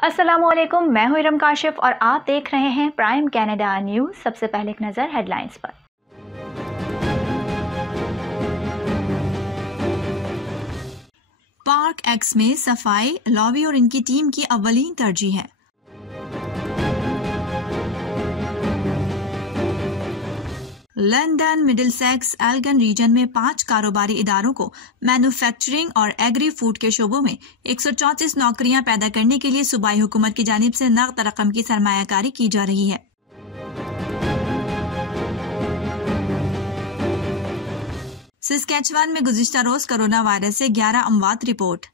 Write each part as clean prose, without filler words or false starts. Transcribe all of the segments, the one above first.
अस्सलामुअलैकुम, मैं हूं इरम काशिफ और आप देख रहे हैं प्राइम कनाडा न्यूज़। सबसे पहले एक नज़र हेडलाइंस पर। पार्क एक्स में सफाई, लॉबी और इनकी टीम की अव्वलीन तरजीह है। लंदन, मिडिलसेक्स, एल्गन रीजन में 5 कारोबारी इदारों को मैन्युफैक्चरिंग और एग्री फूड के शोबों में 134 नौकरियां पैदा करने के लिए सूबाई हुकूमत की जानिब से नकद रकम की सरमायाकारी की जा रही है। सस्केचुअन में गुज़िश्ता रोज कोरोना वायरस से 11 अमवात रिपोर्ट।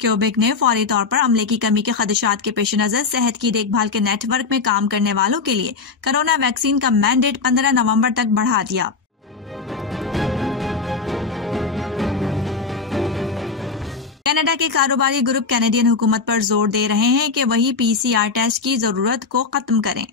क्यूबेक ने फौरी तौर पर अमले की कमी के खदशात के पेश नजर सेहत की देखभाल के नेटवर्क में काम करने वालों के लिए कोरोना वैक्सीन का मैंडेट 15 नवंबर तक बढ़ा दिया। कनाडा के कारोबारी ग्रुप कैनेडियन हुकूमत पर जोर दे रहे हैं कि वही PCR टेस्ट की जरूरत को खत्म करें।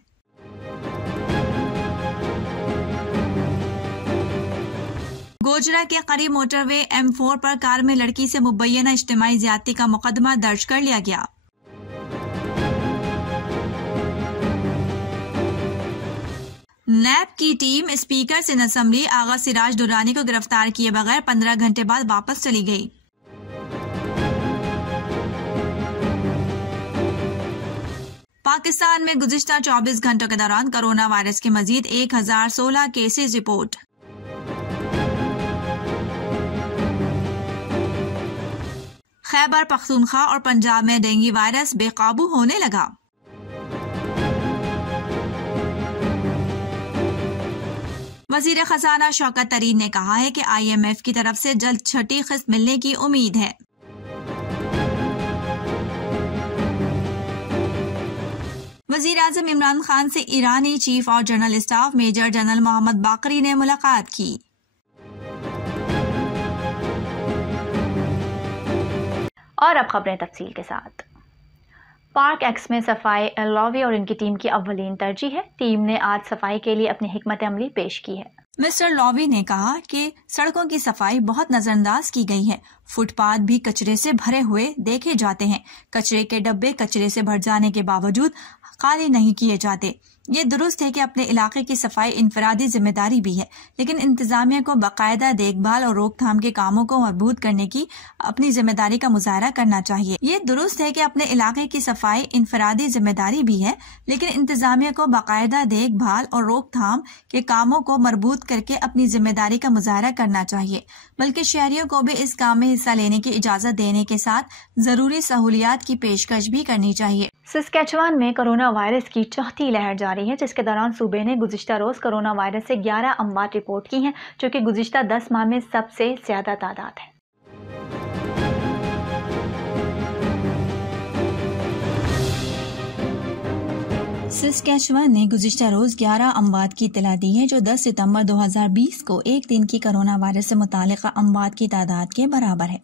गोजरा के करीब मोटरवे M4 पर कार में लड़की से मुबैना इज्तिमाई ज्यादती का मुकदमा दर्ज कर लिया गया। नैब की टीम स्पीकर सिंध असेंबली आगा सिराज दुरानी को गिरफ्तार किए बगैर 15 घंटे बाद वापस चली गई। पाकिस्तान में गुज़िश्ता 24 घंटों के दौरान कोरोना वायरस के मजीद 1016 केसेस रिपोर्ट। खैबर पख्तूनख्वा और पंजाब में डेंगू वायरस बेकाबू होने लगा। वजीर खजाना शौकत तरीन ने कहा है कि IMF की तरफ से जल्द छठी किस्त मिलने की उम्मीद है। वजीर आजम इमरान खान से ईरानी चीफ और general staff major general Mohammad Bagheri ने मुलाकात की। और अब खबरें तफसील के साथ। पार्क एक्स में सफाई, लॉबी और इनकी टीम की अव्वलीन तरजीह है। टीम ने आज सफाई के लिए अपनी हिकमत अमली पेश की है। मिस्टर लॉबी ने कहा कि सड़कों की सफाई बहुत नजरअंदाज की गई है। फुटपाथ भी कचरे से भरे हुए देखे जाते हैं। कचरे के डब्बे कचरे से भर जाने के बावजूद खाली नहीं किए जाते। ये दुरुस्त है कि अपने इलाके की सफाई इनफरादी जिम्मेदारी भी है, लेकिन इंतजामिया को बाकायदा देखभाल और रोकथाम के कामों को मजबूत करने की अपनी जिम्मेदारी का मुजाहरा करना चाहिए। ये दुरुस्त है कि अपने इलाके की सफाई इनफरादी जिम्मेदारी भी है, लेकिन इंतजामिया को बाकायदा देखभाल और रोकथाम के कामों को मजबूत करके अपनी जिम्मेदारी का मुजाहरा करना चाहिए, बल्कि शहरियों को भी इस काम में हिस्सा लेने की इजाजत देने के साथ जरूरी सहूलियात की पेशकश भी करनी चाहिए। सस्केचुअन में कोरोना वायरस की चौथी लहर जारी है, जिसके दौरान सूबे ने गुज़िश्ता रोज कोरोना वायरस से 11 अमवात रिपोर्ट की हैं, जो कि गुज़िश्ता 10 माह में सबसे ज्यादा तादाद है। सस्केचुअन ने गुज़िश्ता रोज 11 अमवात की इत्तला दी है, जो 10 सितंबर 2020 को एक दिन की कोरोना वायरस से मुतालिका अमवात की तादाद के बराबर है।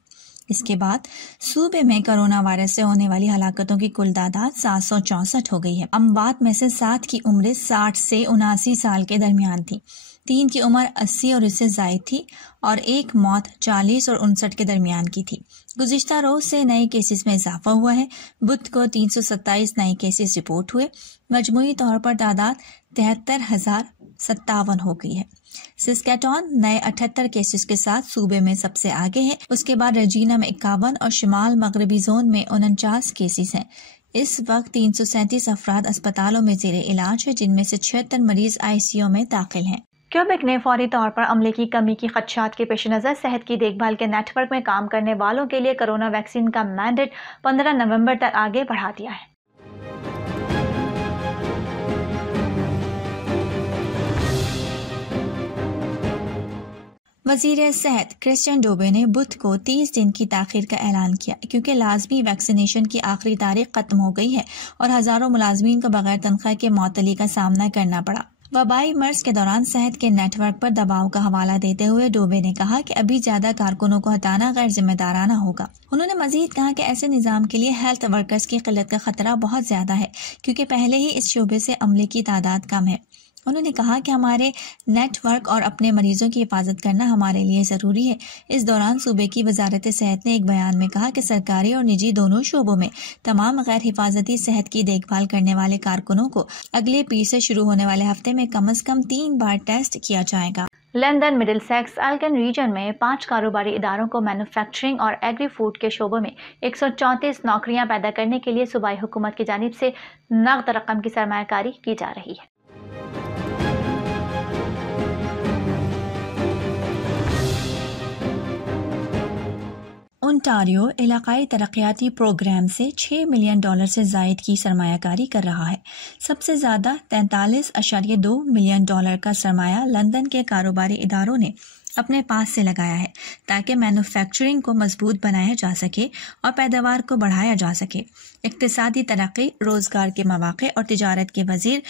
इसके बाद सूबे में कोरोना वायरस से होने वाली हलाकतों की कुल तादाद 764 हो गई है। अमवात में से 7 की उम्र 60 से 79 साल के दरमियान थी, 3 की उम्र 80 और इससे जायद थी और एक मौत 40 और 59 के दरमियान की थी। गुज़िश्ता रोज से नए केसेस में इजाफा हुआ है। बुध को 327 नए केसेस रिपोर्ट हुए। मजमूई तौर पर तादाद 73,057 हो गई है। सस्केचुअन नए 78 केसेस के साथ सूबे में सबसे आगे है। उसके बाद रेजिना में 51 और शिमाल मगरबी जोन में 49 केसेस हैं। इस वक्त 337 अफराद अस्पतालों में जेरे इलाज है, जिनमें से 76 मरीज ICU में दाखिल हैं। क्यूबेक ने फौरी तौर पर अमले की कमी की खदशात के पेश नज़र सेहत की देखभाल के नेटवर्क में काम करने वालों के लिए कोरोना वैक्सीन का मैंडेट 15 नवंबर तक आगे बढ़ा दिया है। वजीर सेहत क्रिस्टियन डोबे ने बुध को 30 दिन की ताखीर का ऐलान किया, क्योंकि लाजमी वैक्सीनेशन की आखिरी तारीख खत्म हो गई है और हजारों मुलाजमीन को बगैर तनख्वाह के मुअत्तली का सामना करना पड़ा। वबाई मर्ज के दौरान सेहत के नेटवर्क पर दबाव का हवाला देते हुए डोबे ने कहा कि अभी ज्यादा कारकुनों को हटाना गैर जिम्मेदाराना होगा। उन्होंने मजीद कहा कि ऐसे निजाम के लिए हेल्थ वर्कर्स की किल्लत का खतरा बहुत ज्यादा है, क्योंकि पहले ही इस शोबे से अमले की तादाद कम है। उन्होंने कहा कि हमारे नेटवर्क और अपने मरीजों की हिफाजत करना हमारे लिए ज़रूरी है। इस दौरान सूबे की वजारत सेहत ने एक बयान में कहा कि सरकारी और निजी दोनों शोबों में तमाम गैर हिफाजती सेहत की देखभाल करने वाले कारकुनों को अगले पीर से शुरू होने वाले हफ्ते में कम से कम 3 बार टेस्ट किया जाएगा। लंदन मिडिलसेक्स एल्गन रीजन में 5 कारोबारी इदारों को मैन्युफैक्चरिंग और एग्री फूड के शोबों में 134 नौकरियां पैदा करने के लिए सूबाई हुकूमत की जानिब से नकद रकम की सरमायाकारी की जा रही है। ओंटारियो इलाकाई तरक्याती प्रोग्राम से $6 मिलियन से जायद की सरमायाकारी कर रहा है। सबसे ज़्यादा $43.2 मिलियन का सरमाया लंदन के कारोबारी इदारों ने अपने पास से लगाया है ताकि मैन्युफैक्चरिंग को मजबूत बनाया जा सके और पैदावार को बढ़ाया जा सके। इक्तिसादी तरक्की, रोजगार के मौके और तिजारत के वजीर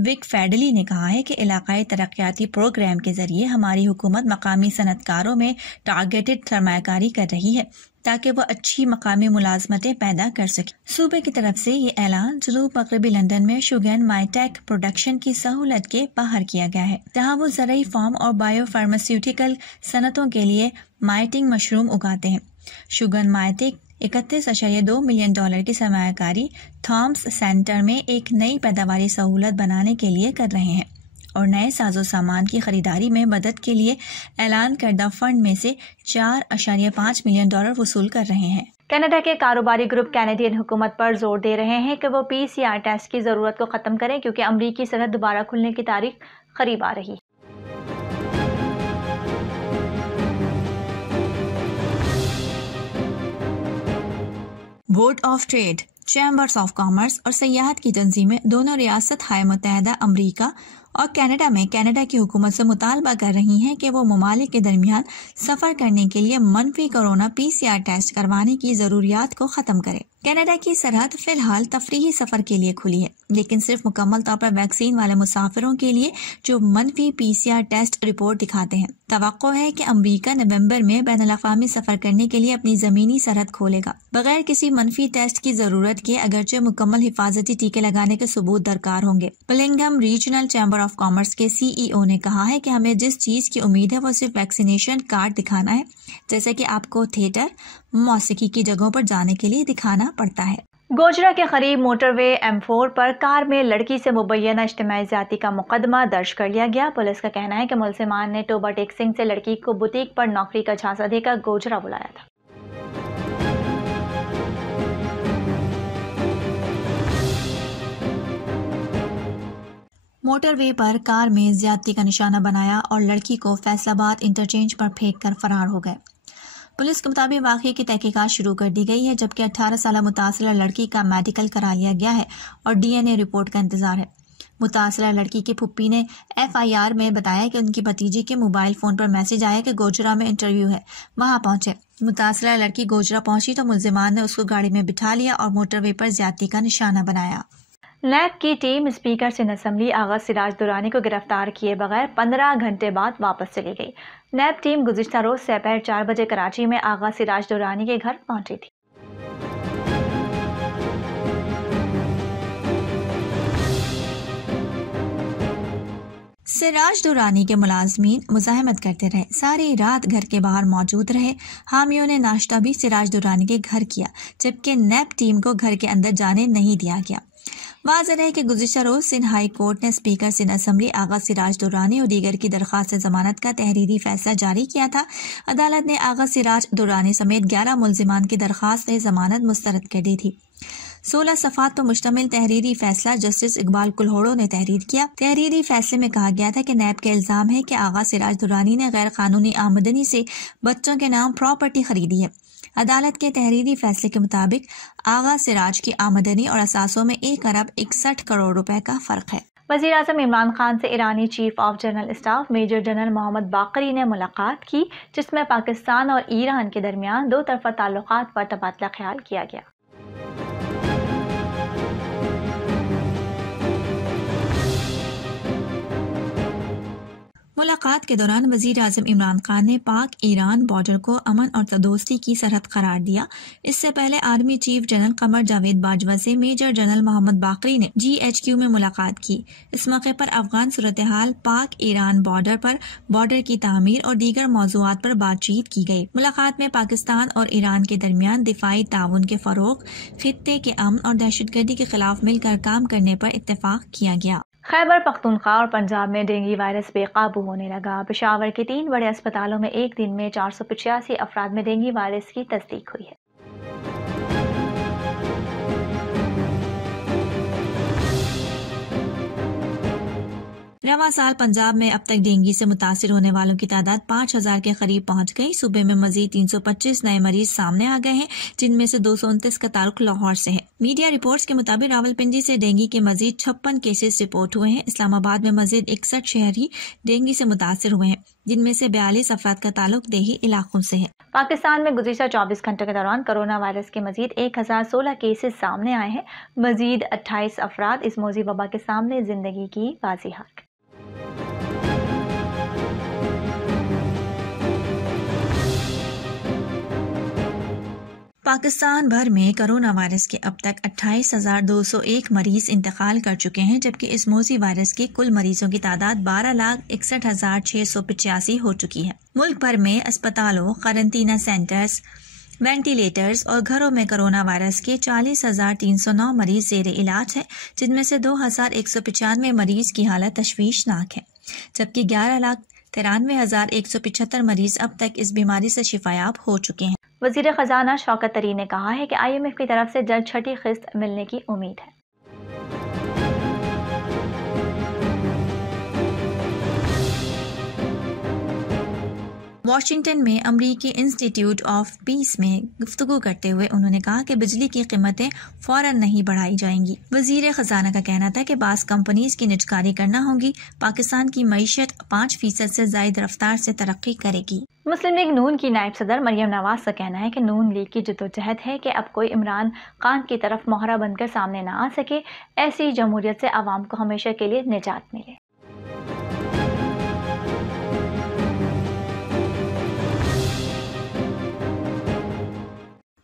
विक फैडली ने कहा है कि इलाकाई तरक्याती प्रोग्राम के जरिए हमारी हुकूमत मकामी सनतकारों में टारगेटेड सरमायाकारी कर रही है ताकि वो अच्छी मकामी मुलाजमतें पैदा कर सके। सूबे की तरफ से ये ऐलान जनूब मगरबी लंदन में शुगन माइटेक प्रोडक्शन की सहूलत के बाहर किया गया है, जहाँ वो ज़रूरी फार्म और बायो फार्मास्यूटिकल सनतों के लिए माइटिंग मशरूम उगाते हैं। शुगन माइटेक $31.2 मिलियन की सरमायाकारी थॉम्स सेंटर में एक नई पैदावारी सहूलत बनाने के लिए कर रहे हैं और नए साजो सामान की खरीदारी में मदद के लिए ऐलान करदा फंड में से $4.5 मिलियन वसूल कर रहे हैं। कनाडा के कारोबारी ग्रुप कैनेडियन हुकूमत पर जोर दे रहे हैं कि वो PCR टेस्ट की ज़रूरत को ख़त्म करें क्योंकि अमरीकी सरहद दोबारा खुलने की तारीख करीब आ रही है। Board of trade, chambers of commerce और सयाहत की तंजीमें दोनों रियासत हाय मुत्तहदा अमरीका और कनाडा में कनाडा की हुकूमत से मुतालबा कर रही हैं कि वो ममालिक के दरमियान सफ़र करने के लिए मनफी कोरोना PCR टेस्ट करवाने की ज़रूरियात को ख़त्म करे। कनाडा की सरहद फिलहाल तफरीही सफ़र के लिए खुली है, लेकिन सिर्फ मुकम्मल तौर पर वैक्सीन वाले मुसाफिरों के लिए जो मनफी PCR टेस्ट रिपोर्ट दिखाते हैं। तवक्को है कि अमरीका नवंबर में बैनुल-अक़वामी सफ़र करने के लिए अपनी ज़मीनी सरहद खोलेगा बगैर किसी मनफी टेस्ट की ज़रूरत के, अगरचे मुकम्मल हिफाजती टीके लगाने के सबूत दरकार होंगे। बलिंघम रीजनल चैम्बर ऑफ कॉमर्स के CEO ने कहा है कि हमें जिस चीज़ की उम्मीद है वो सिर्फ वैक्सीनेशन कार्ड दिखाना है, जैसे कि आपको थिएटर, मौसीकी की जगहों पर जाने के लिए दिखाना पड़ता है। गोजरा के करीब मोटरवे M4 पर कार में लड़की से मुबैना इज्तिमाई ज़्यादती का मुकदमा दर्ज कर लिया गया। पुलिस का कहना है कि मुलजिमान ने टोबा टेक सिंह से लड़की को बुटीक पर नौकरी का झांसा देकर गोजरा बुलाया था। मोटरवे पर कार में ज्यादती का निशाना बनाया और लड़की को फैसलाबाद इंटरचेंज पर फेंक कर फरार हो गए। पुलिस के मुताबिक वाक़ये की तहकीकात शुरू कर दी गई है, जबकि 18 साल मुतासरा लड़की का मेडिकल करा लिया गया है और DNA रिपोर्ट का इंतजार है। मुतासरा लड़की की फुप्पी ने FIR में बताया कि उनकी भतीजी के मोबाइल फोन पर मैसेज आया कि गोजरा में इंटरव्यू है, वहां पहुंचे। मुतासरा लड़की गोजरा पहुंची तो मुलजिमान ने उसको गाड़ी में बिठा लिया और मोटरवे पर ज्यादती का निशाना बनाया। नैब की टीम स्पीकर सिंध असम्बली आगा सिराज दुरानी को गिरफ्तार किए बगैर 15 घंटे बाद वापस चली गई। नैब टीम गुज़िश्ता रोज दोपहर 4 बजे कराची में आगा सिराज दुरानी के घर पहुंची थी। सिराज दुरानी के मुलाजमीन मुजाहमत करते रहे, सारी रात घर के बाहर मौजूद रहे। हामियों ने नाश्ता भी सिराज दुरानी के घर किया, जबकि नैब टीम को घर के अंदर जाने नहीं दिया गया। वाज़ेह है कि गुज़िश्ता रोज सिंध हाई कोर्ट ने स्पीकर सिंध असम्बली आगा सिराज दुरानी और दीगर की दरख्वास्त जमानत का तहरीरी फैसला जारी किया था। अदालत ने आगा सिराज दुरानी समेत 11 मुलजिमान की दरख्वास्त जमानत मुस्तरद कर दी थी। 16 सफ़ात पर मुश्तमिल तहरीरी फैसला जस्टिस इकबाल कुल्होड़ो ने तहरीर किया। तहरीरी फैसले में कहा गया था कि नैब का इल्जाम है कि आगा सिराज दुरानी ने गैर कानूनी आमदनी से बच्चों के नाम प्रॉपर्टी खरीदी है। अदालत के तहरीरी फैसले के मुताबिक आगा सिराज की आमदनी और असासों में 1 अरब 61 करोड़ रुपए का फर्क है। वज़ीर आज़म इमरान खान से ईरानी chief of general staff major general Mohammad Bagheri ने मुलाकात की, जिसमें पाकिस्तान और ईरान के दरमियान 2 तरफ़ा ताल्लुकात पर तबादला ख्याल किया गया। मुलाकात के दौरान वजीर आजम इमरान खान ने पाक ईरान बॉर्डर को अमन और दोस्ती की सरहद करार दिया। इससे पहले army chief general Qamar Javed Bajwa से मेजर जनरल मोहम्मद बाकरी ने GHQ में मुलाकात की। इस मौके पर अफगान सूरत हाल, पाक ईरान बॉर्डर पर बॉर्डर की तामीर और दीगर मौज़ूआत पर बातचीत की गई। मुलाकात में पाकिस्तान और ईरान के दरमियान दिफाई ताउन के फरोग, खित्ते के अमन और दहशतगर्दी के खिलाफ मिलकर काम करने पर इत्तेफाक किया गया। खैबर पख्तूनख्वा और पंजाब में डेंगू वायरस बेकाबू होने लगा। पेशावर के 3 बड़े अस्पतालों में एक दिन में 485 अफराद में डेंगू वायरस की तस्दीक हुई है। रवां साल पंजाब में अब तक डेंगू से मुतासिर होने वालों की तादाद 5000 के करीब पहुंच गई। सूबे में मजीद 325 नए मरीज सामने आ गए हैं, जिनमें से 229 का ताल्लुक लाहौर से है। मीडिया रिपोर्ट्स के मुताबिक रावलपिंडी से डेंगू के मजीद 56 केसेस रिपोर्ट हुए हैं। इस्लामाबाद में मजीद 61 शहरी डेंगू से मुतासिर हुए हैं, जिनमें से 42 अफराद का ताल्लुक देही इलाकों से है। पाकिस्तान में गुज़िश्ता 24 घंटों के दौरान कोरोना वायरस के मजीद 1016 केसेस सामने आए हैं। मजीद 28 अफराद इस मौजी वबा के सामने जिंदगी की बाजी हार गए। पाकिस्तान भर में कोरोना वायरस के अब तक 28,201 मरीज इंतकाल कर चुके हैं, जबकि इस मौजी वायरस के कुल मरीजों की तादाद 12,61,685 हो चुकी है। मुल्क भर में अस्पतालों, क्वारंटीना सेंटर्स, वेंटिलेटर्स और घरों में कोरोना वायरस के 40,309 मरीज जेर इलाज है, जिनमें से 2,195 मरीज की हालत तशवीशनाक है, जबकि 11,93,175 मरीज अब तक इस बीमारी से शिफायाब हो चुके हैं। वजीर खजाना शौकत तरीन ने कहा है कि IMF की तरफ से जल्द छठी किस्त मिलने की उम्मीद है। वाशिंगटन में अमरीकी इंस्टीट्यूट ऑफ पीस में गुफ्तगू करते हुए उन्होंने कहा कि बिजली की कीमतें फौरन नहीं बढ़ाई जाएंगी। वजीर खजाना का कहना था कि बास कंपनीज की निजकारी करना होगी। पाकिस्तान की मईशत 5% से ज्यादा रफ्तार से तरक्की करेगी। मुस्लिम लीग नून की नायब सदर मरियम नवाज का कहना है कि नून लीग की जद्दोजहद है कि अब कोई इमरान खान की तरफ मोहरा बनकर सामने न आ सके। ऐसी जमहूरियत से आवाम को हमेशा के लिए निजात मिले।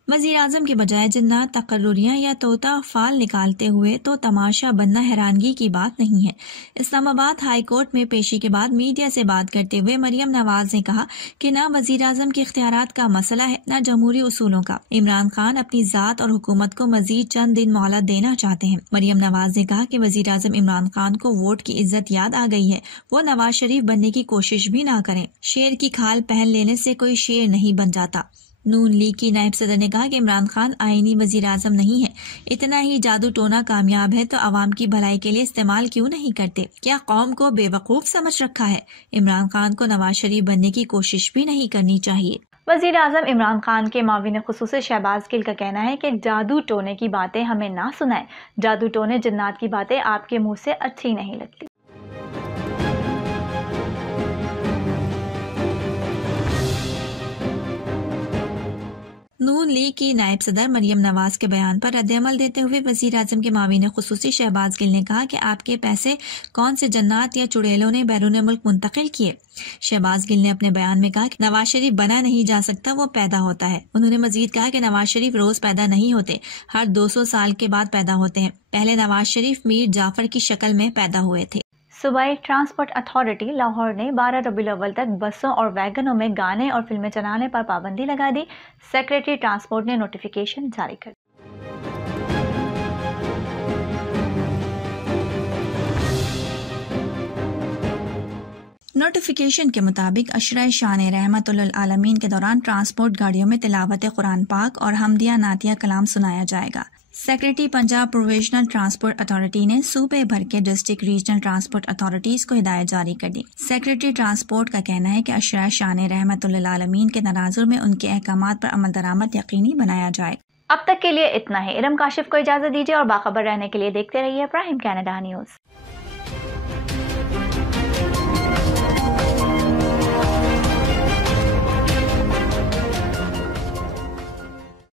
वज़ीर आज़म के बजाय जिन्नात तकर्रुरियां या तोता फाल निकालते हुए तो तमाशा बनना हैरानगी की बात नहीं है। इस्लामाबाद हाई कोर्ट में पेशी के बाद मीडिया से बात करते हुए मरियम नवाज ने कहा कि न वज़ीर आज़म के इख्तियारात का मसला है, न जमहूरी उसूलों का। इमरान खान अपनी जात और हुकूमत को मजीद चंद दिन मोहलत देना चाहते हैं। मरियम नवाज ने कहा कि वज़ीर आज़म इमरान खान को वोट की इज्जत याद आ गई है, वो नवाज शरीफ बनने की कोशिश भी ना करें। शेर की खाल पहन लेने से कोई शेर नहीं बन जाता। नून लीग की नायब सदर ने कहा कि इमरान खान आईनी वजीर आजम नहीं है। इतना ही जादू टोना कामयाब है तो आवाम की भलाई के लिए इस्तेमाल क्यों नहीं करते? क्या कौम को बेवकूफ समझ रखा है? इमरान खान को नवाज शरीफ बनने की कोशिश भी नहीं करनी चाहिए। वजीर आजम इमरान खान के माविन खुसूसी शहबाज गिल का कहना है कि जादू टोने की बातें हमें ना सुनाएं। जादू टोने जिन्नात की बातें आपके मुंह से अच्छी नहीं लगती। नून लीग की नायब सदर मरियम नवाज के बयान पर रद्द-ए-अमल देते हुए वजीर आजम के माविन खुसूसी शहबाज गिल ने कहा कि आपके पैसे कौन से जन्नात या चुड़ैलों ने बैरून मुल्क मुंतकिल किए। शहबाज गिल ने अपने बयान में कहा कि नवाज शरीफ बना नहीं जा सकता, वो पैदा होता है। उन्होंने मजीद कहा कि नवाज शरीफ रोज पैदा नहीं होते, हर 200 साल के बाद पैदा होते हैं। पहले नवाज शरीफ मीर जाफर की शक्ल में पैदा हुए थे। सूबाई ट्रांसपोर्ट अथॉरिटी लाहौर ने 12 रबीउल अव्वल तक बसों और वैगनों में गाने और फिल्में चलाने पर पाबंदी लगा दी। सेक्रेटरी ट्रांसपोर्ट ने नोटिफिकेशन जारी कर दी। नोटिफिकेशन के मुताबिक अशरा शान रहमतुल आलमीन के दौरान ट्रांसपोर्ट गाड़ियों में तिलावत कुरान पाक और हमदिया नातिया कलाम सुनाया जाएगा। Secretary Punjab provisional transport authority ने सूबे भर के डिस्ट्रिक्ट रीजनल ट्रांसपोर्ट अथॉरिटीज को हिदायत जारी कर दी। सेक्रेटरी ट्रांसपोर्ट का कहना है कि अशरा शान रहमतुल आलमीन के तनाजुर में उनके अहकामात पर अमल दरामद यकीनी बनाया जाए। अब तक के लिए इतना ही। इरम काशिफ को इजाजत दीजिए और बाखबर रहने के लिए देखते रहिए प्राइम कनाडा न्यूज।